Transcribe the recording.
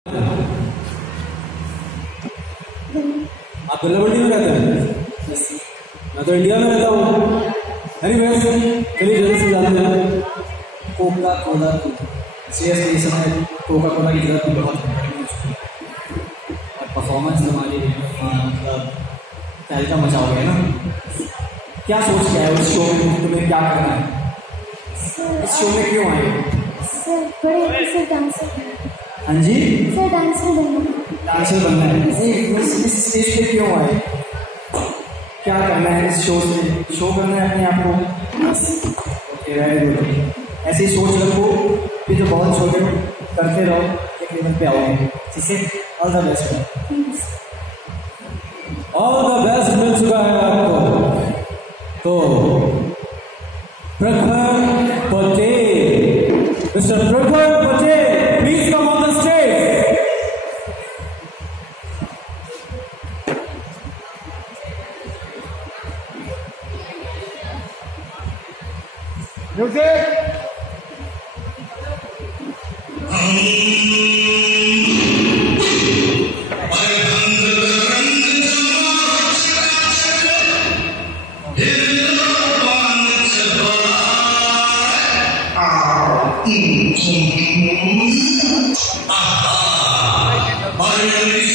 आप गल्लाबल्डी में रहते हैं? मैं तो इंडिया में रहता हूँ। एनीवेज, चलिए जल्दी से जाते हैं। कोका कोला सीरियसली इस समय कोका कोला की जरूरत बहुत है और परफॉर्मेंस हमारी मतलब तहलका मचाओगे ना। क्या सोच के आए उस शो में, तुम्हें क्या करना है? इस शो में क्यों आए? Sir dancer. हाँ जी सर डांसर बनना है। इस स्टेज पे क्यों आए? क्या करना है इस शो से? शो करना है अपने आप को। Okay, very good. ऐसी सोच रखो कि जो बहुत छोटे हो करते रहो, एक लेवल पे आओगे। ठीक है, all the best. All the best मिल चुका है आपको। तो Prakhar Patel, mister Prakhar Patel, please come on the stage. Music. Are you